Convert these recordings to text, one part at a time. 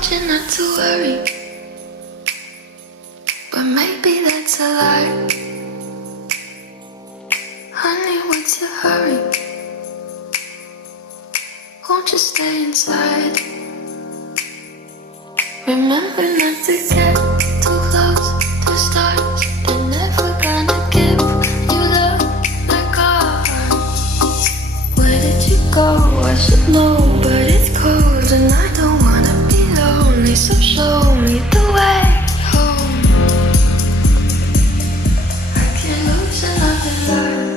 told you not to worry, but maybe that's a lie. Honey, what's your hurry? Won't you stay inside? Remember not to get too close to stars. They're never gonna give you love like ours. Where did you go? I should know, but it's cold and I don't wanna be lonely. So show me the way home. I can't lose another love.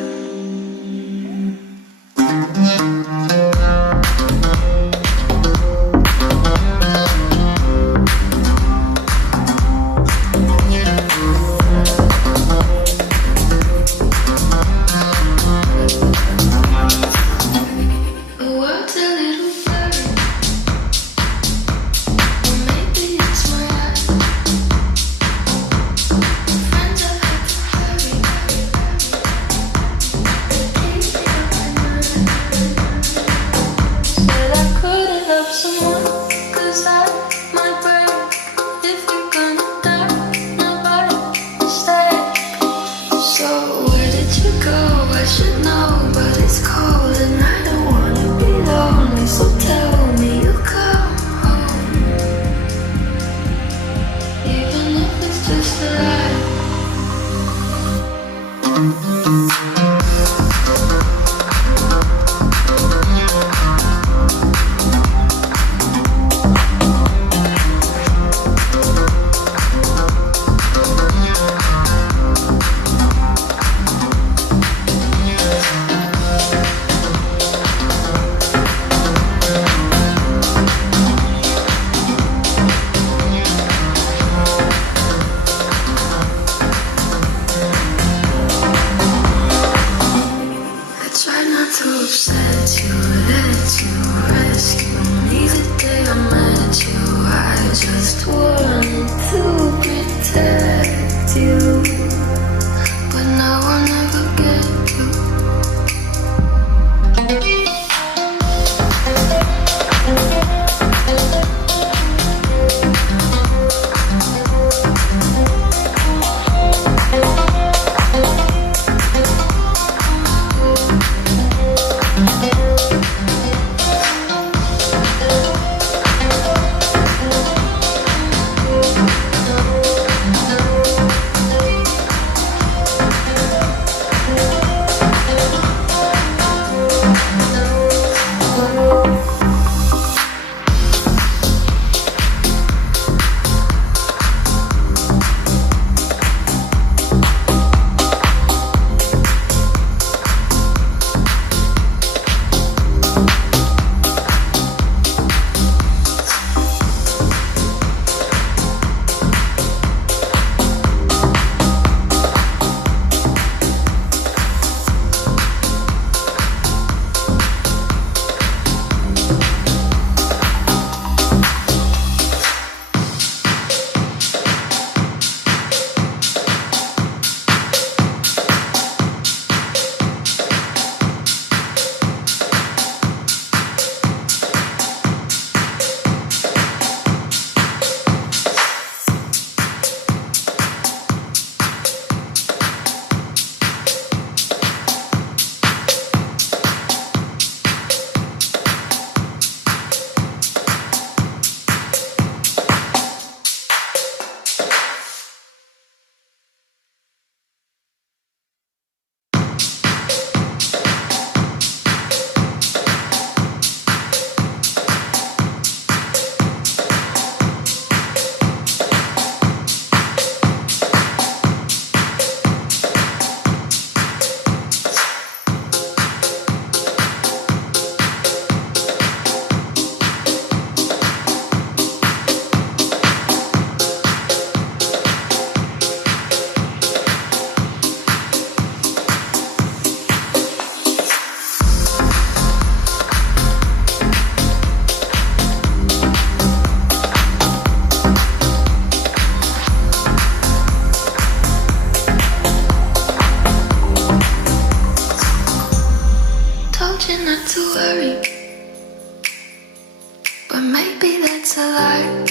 the light.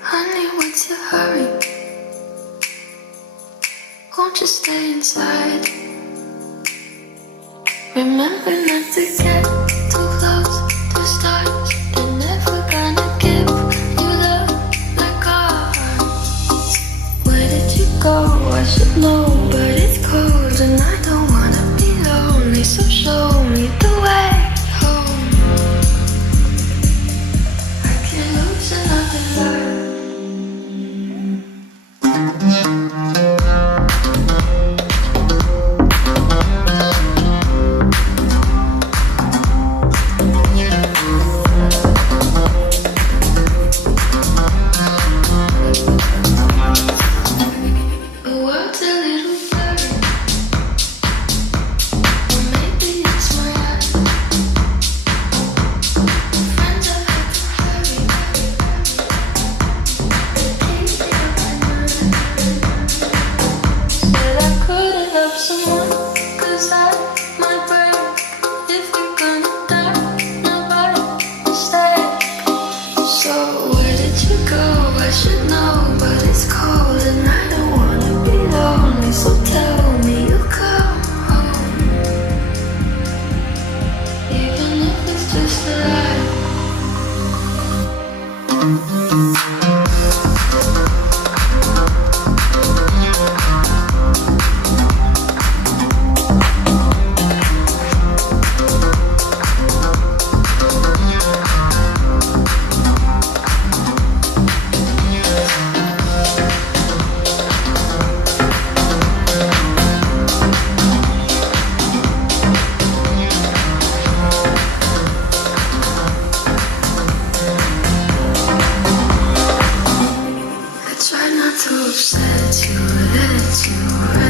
Honey, what's your hurry? Won't you stay inside? Remember not to get too close to stars. They're never gonna give you love like ours. Where did you go? I should know, but it's cold and I don't wanna be lonely. So show me the way home. I can't lose another love. To upset you, let you